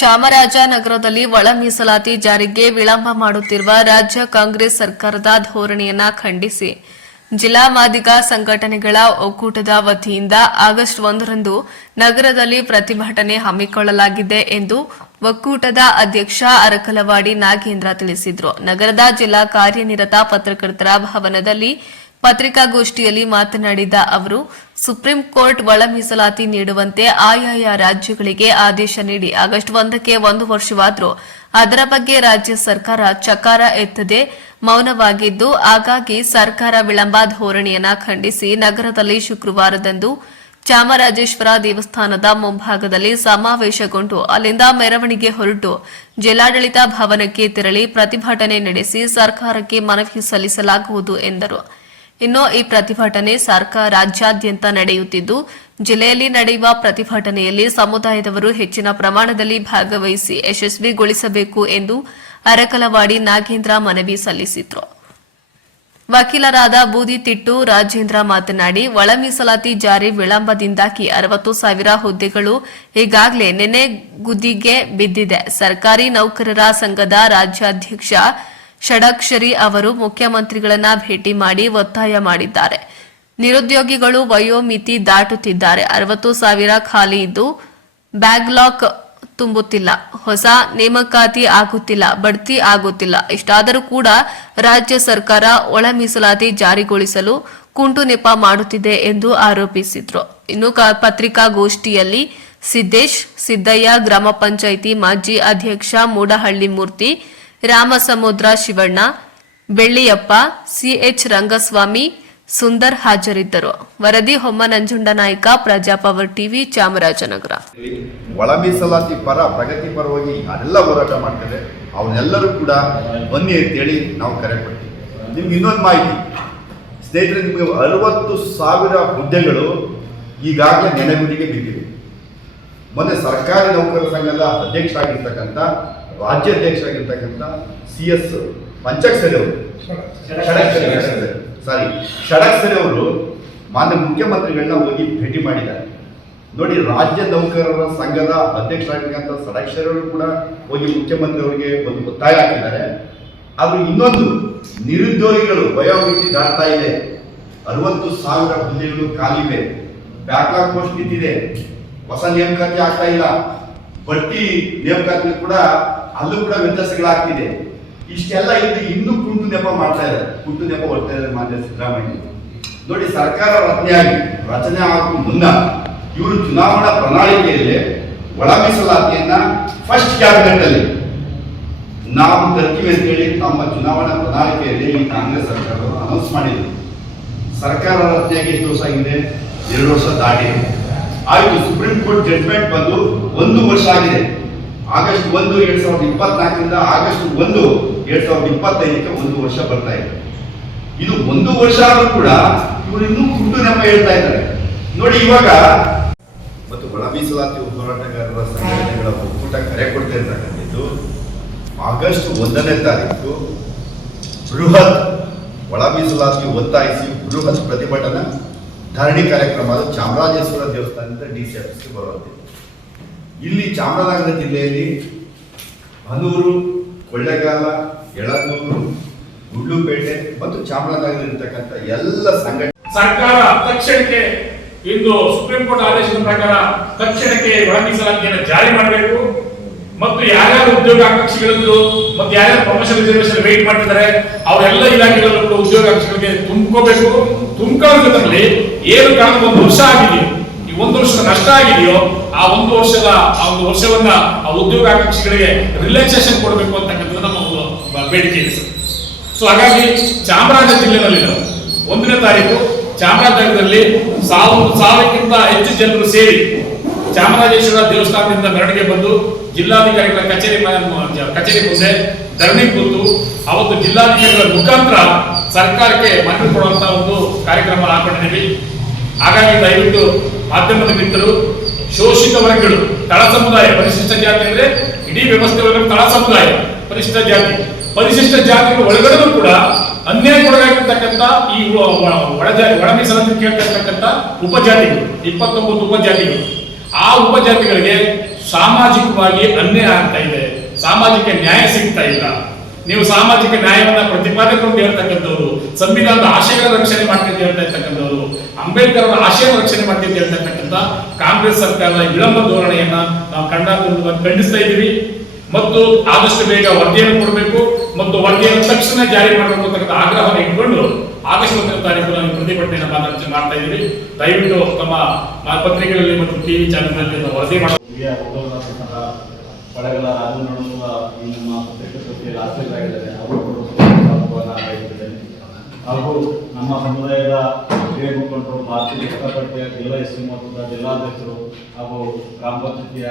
ಚಾಮರಾಜನಗರದಲ್ಲಿ ಒಳ ಮೀಸಲಾತಿ ಜಾರಿಗೆ ವಿಳಂಬ ಮಾಡುತ್ತಿರುವ ರಾಜ್ಯ ಕಾಂಗ್ರೆಸ್ ಸರ್ಕಾರದ ಧೋರಣೆಯನ್ನ ಖಂಡಿಸಿ ಜಿಲ್ಲಾ ಮಾದಿಗ ಸಂಘಟನೆಗಳ ಒಕ್ಕೂಟದ ವತಿಯಿಂದ ಆಗಸ್ಟ್ 1ರಂದು ನಗರದಲ್ಲಿ ಪ್ರತಿಭಟನೆ ಹಮ್ಮಿಕೊಳ್ಳಲಾಗಿದೆ ಎಂದು ಒಕ್ಕೂಟದ ಅಧ್ಯಕ್ಷ ಅರಕಲವಾಡಿ ನಾಗೇಂದ್ರ ತಿಳಿಸಿದರು. ನಗರದ ಜಿಲ್ಲಾ ಕಾರ್ಯನಿರತ ಪತ್ರಕರ್ತರ ಭವನದಲ್ಲಿ ಪತ್ರಿಕಾಗೋಷ್ಠಿಯಲ್ಲಿ ಮಾತನಾಡಿದ ಅವರು, ಸುಪ್ರೀಂ ಕೋರ್ಟ್ ಒಳ ಮೀಸಲಾತಿ ನೀಡುವಂತೆ ಆಯಾಯ ರಾಜ್ಯಗಳಿಗೆ ಆದೇಶ ನೀಡಿ ಆಗಸ್ಟ್ 1ಕ್ಕೆ 1 ವರ್ಷವಾದರೂ ಅದರ ಬಗ್ಗೆ ರಾಜ್ಯ ಸರ್ಕಾರ ಚಕಾರ ಎತ್ತದೆ ಮೌನವಾಗಿದ್ದು, ಹಾಗಾಗಿ ಸರ್ಕಾರ ವಿಳಂಬ ಧೋರಣೆಯನ್ನ ಖಂಡಿಸಿ ನಗರದಲ್ಲಿ ಶುಕ್ರವಾರದಂದು ಚಾಮರಾಜೇಶ್ವರ ದೇವಸ್ಥಾನದ ಮುಂಭಾಗದಲ್ಲಿ ಸಮಾವೇಶಗೊಂಡು ಅಲ್ಲಿಂದ ಮೆರವಣಿಗೆ ಹೊರಟು ಜಿಲ್ಲಾಡಳಿತ ಭವನಕ್ಕೆ ತೆರಳಿ ಪ್ರತಿಭಟನೆ ನಡೆಸಿ ಸರ್ಕಾರಕ್ಕೆ ಮನವಿ ಸಲ್ಲಿಸಲಾಗುವುದು ಎಂದರು. ಇನ್ನು ಈ ಪ್ರತಿಭಟನೆ ರಾಜ್ಯಾದ್ಯಂತ ನಡೆಯುತ್ತಿದ್ದು, ಜಿಲ್ಲೆಯಲ್ಲಿ ನಡೆಯುವ ಪ್ರತಿಭಟನೆಯಲ್ಲಿ ಸಮುದಾಯದವರು ಹೆಚ್ಚಿನ ಪ್ರಮಾಣದಲ್ಲಿ ಭಾಗವಹಿಸಿ ಯಶಸ್ವಿಗೊಳಿಸಬೇಕು ಎಂದು ಅರಕಲವಾಡಿ ನಾಗೇಂದ್ರ ಮನವಿ ಸಲ್ಲಿಸಿದರು. ವಕೀಲರಾದ ಬೂದಿತಿಟ್ಟು ರಾಜೇಂದ್ರ ಮಾತನಾಡಿ, ಒಳ ಮೀಸಲಾತಿ ಜಾರಿ ವಿಳಂಬದಿಂದಾಗಿ 60,000 ಹುದ್ದೆಗಳು ಈಗಾಗಲೇ ನೆನೆಗುದಿಗೆ ಬಿದ್ದಿದೆ. ಸರ್ಕಾರಿ ನೌಕರರ ಸಂಘದ ರಾಜ್ಯಾಧ್ಯಕ್ಷ ಷಡಕ್ಷರಿ ಅವರು ಮುಖ್ಯಮಂತ್ರಿಗಳನ್ನ ಭೇಟಿ ಮಾಡಿ ಒತ್ತಾಯ ಮಾಡಿದ್ದಾರೆ. ನಿರುದ್ಯೋಗಿಗಳು ವಯೋಮಿತಿ ದಾಟುತ್ತಿದ್ದಾರೆ. 60,000 ಖಾಲಿ ಇದ್ದು ಬ್ಯಾಕ್ಲಾಗ್ ತುಂಬುತ್ತಿಲ್ಲ, ಹೊಸ ನೇಮಕಾತಿ ಆಗುತ್ತಿಲ್ಲ, ಬಡ್ತಿ ಆಗುತ್ತಿಲ್ಲ. ಇಷ್ಟಾದರೂ ಕೂಡ ರಾಜ್ಯ ಸರ್ಕಾರ ಒಳ ಮೀಸಲಾತಿ ಜಾರಿಗೊಳಿಸಲು ಕುಂಟು ನೆಪ ಮಾಡುತ್ತಿದೆ ಎಂದು ಆರೋಪಿಸಿದ್ರು. ಇನ್ನು ಪತ್ರಿಕಾಗೋಷ್ಠಿಯಲ್ಲಿ ಸಿದ್ದೇಶ್, ಸಿದ್ದಯ್ಯ, ಗ್ರಾಮ ಪಂಚಾಯಿತಿ ಮಾಜಿ ಅಧ್ಯಕ್ಷ ಮೂಡಹಳ್ಳಿ ಮೂರ್ತಿ, ರಾಮಸಮುದ್ರ ಶಿವಣ್ಣ, ಬೆಳ್ಳಿಯಪ್ಪ, ಸಿಎಚ್ ರಂಗಸ್ವಾಮಿ, ಸುಂದರ್ ಹಾಜರಿದ್ದರು. ವರದಿ ಹೊಮ್ಮ ನಂಜುಂಡನಾಯ್ಕ, ಪ್ರಜಾಪವರ್ ಟಿವಿ, ಚಾಮರಾಜನಗರ. ಒಳ ಮೀಸಲಾತಿ ಪರ ಪ್ರಗತಿ ಪರವಾಗಿ ಯಾರೆಲ್ಲ ಹೋರಾಟ ಮಾಡ್ತಾರೆ ಅವನ್ನೆಲ್ಲರೂ ಕೂಡ ಬನ್ನಿ ಅಂತೇಳಿ ನಾವು ಕರೆ ಕೊಡ್ತೀವಿ. ನಿಮ್ಗೆ ಇನ್ನೊಂದು ಮಾಹಿತಿ ಸ್ನೇಹಿತರೆ, ನಿಮಗೆ 60,000 ಹುದ್ದೆಗಳು ಈಗಾಗಲೇ ನೆನೆಗುದಿಗೆ ಬಿದ್ದಿವೆ. ಮೊನ್ನೆ ಸರ್ಕಾರಿ ನೌಕರರ ಸಂಘದ ಅಧ್ಯಕ್ಷರಾಗಿರ್ತಕ್ಕಂಥ ರಾಜ್ಯಾಧ್ಯಕ್ಷರಾಗಿರ್ತಕ್ಕಂಥ CS ಪಂಚಾಕ್ಷರಿ ಅವರು ಷಡಕ್ಷರಿ ಅವರು ಮಾನ್ಯ ಮುಖ್ಯಮಂತ್ರಿಗಳನ್ನ ಹೋಗಿ ಭೇಟಿ ಮಾಡಿದ್ದಾರೆ. ನೋಡಿ, ರಾಜ್ಯ ನೌಕರರ ಸಂಘದ ಅಧ್ಯಕ್ಷರಾಗಿರ್ತಕ್ಕಂಥ ಷಡಕ್ಷರಿ ಅವರು ಕೂಡ ಹೋಗಿ ಮುಖ್ಯಮಂತ್ರಿ ಅವರಿಗೆ ಒಂದು ಒತ್ತಾಯ ಹಾಕಿದ್ದಾರೆ. ಆದ್ರೂ ಇನ್ನೊಂದು, ನಿರುದ್ಯೋಗಿಗಳು ವಯೋಮಿತಿ ದಾಟ್ತಾ ಇದೆ, 60,000 ಹುದ್ದೆಗಳು ಖಾಲಿವೆ, ಬ್ಯಾಕ್ಲಾಗ್ ಪೋಸ್ಟ್ ನಿಂತಿದೆ, ಹೊಸ ನೇಮಕಾತಿ ಆಗ್ತಾ ಇಲ್ಲ, ಬಡ್ತಿ ನೇಮಕಾತಿ ಕೂಡ ಅಲ್ಲೂ ಕೂಡ ವ್ಯತ್ಯಾಸಗಳಾಗ್ತಿದೆ. ಇಷ್ಟೆಲ್ಲ ಇದ್ದು ಇನ್ನೂ ಕುಂಟು ನೆಪ ಮಾಡ್ತಾ ಇದ್ದಾರೆ, ಕುಂಟು ನೆಪ ಹೊಡ್ತಾ ಇದ್ದಾರೆ ಮಾನ್ಯ ಸಿದ್ದರಾಮಯ್ಯ. ನೋಡಿ, ಸರ್ಕಾರ ರಚನೆ ಆಗೋ ಮುನ್ನ ಇವರು ಚುನಾವಣಾ ಪ್ರಣಾಳಿಕೆಯಲ್ಲಿ ಒಳ ಮೀಸಲಾತಿಯನ್ನ ಫಸ್ಟ್ ಕ್ಯಾಬಿನೆಟ್ ಅಲ್ಲಿ ನಾವು ತರ್ತೀವಿ ಅಂತ ಹೇಳಿ ತಮ್ಮ ಚುನಾವಣಾ ಪ್ರಣಾಳಿಕೆಯಲ್ಲಿ ಈ ಕಾಂಗ್ರೆಸ್ ಸರ್ಕಾರದವರು ಅನೌನ್ಸ್ ಮಾಡಿದ್ರು. ಸರ್ಕಾರ ರಚನೆಯಾಗಿ ಎಷ್ಟು ವರ್ಷ ಆಗಿದೆ? 2 ವರ್ಷ ದಾಟಿದೆ. ಆಯ್ತು, ಸುಪ್ರೀಂ ಕೋರ್ಟ್ ಜಡ್ಜ್ಮೆಂಟ್ ಬಂದು 1 ವರ್ಷ ಆಗಿದೆ. ಆಗಸ್ಟ್ 1, 2024ರಿಂದ ಆಗಸ್ಟ್ 1, 2025ಕ್ಕೆ 1 ವರ್ಷ ಬರ್ತಾ ಇದೆ. ಇದು 1 ವರ್ಷ ಆದ್ರೂ ಕೂಡ ಇವರು ಇನ್ನೂ ಕುಂಟು ನೆಪ ಹೇಳ್ತಾ ಇದ್ದಾರೆ. ನೋಡಿ, ಇವಾಗ ಮತ್ತು ಒಳ ಮೀಸಲಾತಿ ಹೋರಾಟಗಾರರ ಸಂಘಟನೆಗಳ ಒಕ್ಕೂಟ ಕರೆ ಕೊಡ್ತಾ ಇರ್ತಕ್ಕಂಥದ್ದು ಆಗಸ್ಟ್ 1ನೇ ತಾರೀಕು ಬೃಹತ್ ಒಳ ಮೀಸಲಾತಿ ಒತ್ತಾಯಿಸಿ ಬೃಹತ್ ಪ್ರತಿಭಟನಾ ಧರಣಿ ಕಾರ್ಯಕ್ರಮ ಚಾಮರಾಜೇಶ್ವರ ದೇವಸ್ಥಾನದಿಂದ DC ಆಫೀಸ್ಗೆ ಬರುವಂತೆ. ಇಲ್ಲಿ ಚಾಮರಾಜನಗರ ಜಿಲ್ಲೆಯಲ್ಲಿ ಹನೂರು, ಕೊಳ್ಳೇಗಾಲ, ಯಳಂದೂರು, ಗುಡ್ಲುಪೇಟೆ ಮತ್ತು ಚಾಮರಾಜನಗರ ಇರತಕ್ಕಂಥ ಎಲ್ಲ ಸರ್ಕಾರ ತಕ್ಷಣಕ್ಕೆ ಇಂದು ಸುಪ್ರೀಂ ಕೋರ್ಟ್ ಆದೇಶದ ಪ್ರಕಾರ ತಕ್ಷಣಕ್ಕೆ ಒಳ ಮೀಸಲಾತಿಯನ್ನು ಜಾರಿ ಮಾಡಬೇಕು ಮತ್ತು ಯಾರ್ಯಾರು ಉದ್ಯೋಗಾಕಾಂಕ್ಷಿಗಳು ಮತ್ತು ಯಾರ್ಯಾರು ಪ್ರಮೋಷನ್ ರಿಸರ್ವೇಶನ್ ವೇಟ್ ಮಾಡ್ತಿದ್ದಾರೆ ಅವರೆಲ್ಲ ಇಲಾಖೆಗಳಲ್ಲೂ ಕೂಡ ಉದ್ಯೋಗಾಕಾಂಕ್ಷಿಗಳಿಗೆ ತುಂಬಿಕೋಬೇಕು. ತುಂಬಿಕೊಳ್ಳೋದ್ರಲ್ಲಿ ಏನು ಕಾರಣ 1 ವರ್ಷ ಆಗಿದೆಯೋ, ಈ 1 ವರ್ಷದ ನಷ್ಟ ಆಗಿದೆಯೋ ಆ 1 ವರ್ಷವನ್ನ ಆ ಉದ್ಯೋಗಾಕಾಂಕ್ಷಿಗಳಿಗೆ ರಿಲ್ಯಾಕ್ಸೇಷನ್ ಕೊಡಬೇಕು ಅಂತಕ್ಕಂಥದ್ದು ನಮ್ಮ ಬೇಡಿಕೆ ಇದೆ. ಸೊ ಹಾಗಾಗಿ ಚಾಮರಾಜನಗರ ಜಿಲ್ಲೆಯಲ್ಲಿ 1ನೇ ತಾರೀಕು ಚಾಮರಾಜನಗರದಲ್ಲಿ 1,000ಕ್ಕಿಂತ ಹೆಚ್ಚು ಜನರು ಸೇರಿ ಚಾಮರಾಜೇಶ್ವರ ದೇವಸ್ಥಾನದಿಂದ ಮೆರವಣಿಗೆ ಬಂದು ಜಿಲ್ಲಾಧಿಕಾರಿಗಳ ಕಚೇರಿ ಮುಂದೆ ಧರಣಿ ಕೂತು ಅವತ್ತು ಜಿಲ್ಲಾಧಿಕಾರಿಗಳ ಮುಖಾಂತರ ಸರ್ಕಾರಕ್ಕೆ ಮನವಿ ಕೊಡುವಂತಹ ಒಂದು ಕಾರ್ಯಕ್ರಮ ಹಾಕೊಂಡಿದ್ದೀವಿ. ಹಾಗಾಗಿ ದಯವಿಟ್ಟು ಮಾಧ್ಯಮದ ಮಿತ್ರರು, ಶೋಷಿತ ವರ್ಗಗಳು, ತಳ ಸಮುದಾಯ, ಪರಿಶಿಷ್ಟ ಜಾತಿ ಅಂದ್ರೆ ಇಡೀ ವ್ಯವಸ್ಥೆ ಒಳಗಡೆ ತಳ ಸಮುದಾಯ, ಪರಿಶಿಷ್ಟ ಜಾತಿಗಳ ಒಳಗಡೆನೂ ಕೂಡ ಅನ್ಯಾಯಕ್ಕೊಳಗಾಗಿರ್ತಕ್ಕಂಥ ಈ ಒಳ ಮೀಸಲಾತಿ ಕೇಳ್ತಾ ಇರ್ತಕ್ಕಂಥ ಉಪಜಾತಿಗಳು 29 ಉಪಜಾತಿಗಳು, ಆ ಉಪಜಾತಿಗಳಿಗೆ ಸಾಮಾಜಿಕವಾಗಿ ಅನ್ಯಾಯ ಆಗ್ತಾ ಇದೆ, ಸಾಮಾಜಿಕ ನ್ಯಾಯ ಸಿಗ್ತಾ ಇಲ್ಲ. ನೀವು ಸಾಮಾಜಿಕ ನ್ಯಾಯವನ್ನ ಪ್ರತಿಪಾದಕರು ಅಂತ ಹೇಳ್ತಕ್ಕಂಥವ್ರು, ಸಂವಿಧಾನದ ಆಶಯಗಳ ರಕ್ಷಣೆ ಮಾಡ್ತೀವಿ ಅಂತ ಹೇಳ್ತಾ ಇರ್ತಕ್ಕಂಥವ್ರು, ಅಂಬೇಡ್ಕರ್ ಅವರ ಆಶಯ ರಕ್ಷಣೆ ಮಾಡ್ತೀವಿ ಅಂತ ಹೇಳ್ತಾ ಇರ್ತಕ್ಕಂಥ ಕಾಂಗ್ರೆಸ್ ಸರ್ಕಾರದ ವಿಳಂಬ ಧೋರಣೆಯನ್ನ ನಾವು ಖಂಡಿಸ್ತಾ ಇದ್ದೀವಿ. ಮತ್ತು ಆದಷ್ಟು ಬೇಗ ವರದಿಯನ್ನು ಕೊಡಬೇಕು ಮತ್ತು ವರದಿಯನ್ನು ತಕ್ಷಣ ಜಾರಿ ಮಾಡಬೇಕು ಅಂತಕ್ಕಂಥ ಆಗ್ರಹವನ್ನು ಇಟ್ಕೊಂಡು ಆಗಸ್ಟ್ 1ನೇ ತಾರೀಕು ನಾವು ಪ್ರತಿಭಟನೆಯನ್ನು ಮಾಡ್ತಾ ಇದ್ದೀವಿ. ದಯವಿಟ್ಟು ತಮ್ಮ ಪತ್ರಿಕೆಗಳಲ್ಲಿ ಮತ್ತು ಟಿವಿ ಚಾನೆಲ್ನಲ್ಲಿ ವರದಿ ಮಾಡಿ. ಪಡೆಗಳ ರಾಜು ನೋಡುವ ಈ ನಮ್ಮ ಪತ್ರಿಕೆ ಸೃಷ್ಟಿಯಲ್ಲಿ ಆಸಕ್ತರಾಗಿದ್ದಾರೆ ಅವರು ಹಾಗೂ ನಮ್ಮ ಸಮುದಾಯದ ಹಿರಿಯ ಮುಖಂಡರು, ಭಾರತೀಯ ಜನತಾ ಪಾರ್ಟಿಯ ಜಿಲ್ಲಾ ಎಸ್ ಸಿ ಮೊತ್ತದ ಜಿಲ್ಲಾಧ್ಯಕ್ಷರು ಹಾಗೂ ಗ್ರಾಮ ಪಂಚಾಯತಿಯ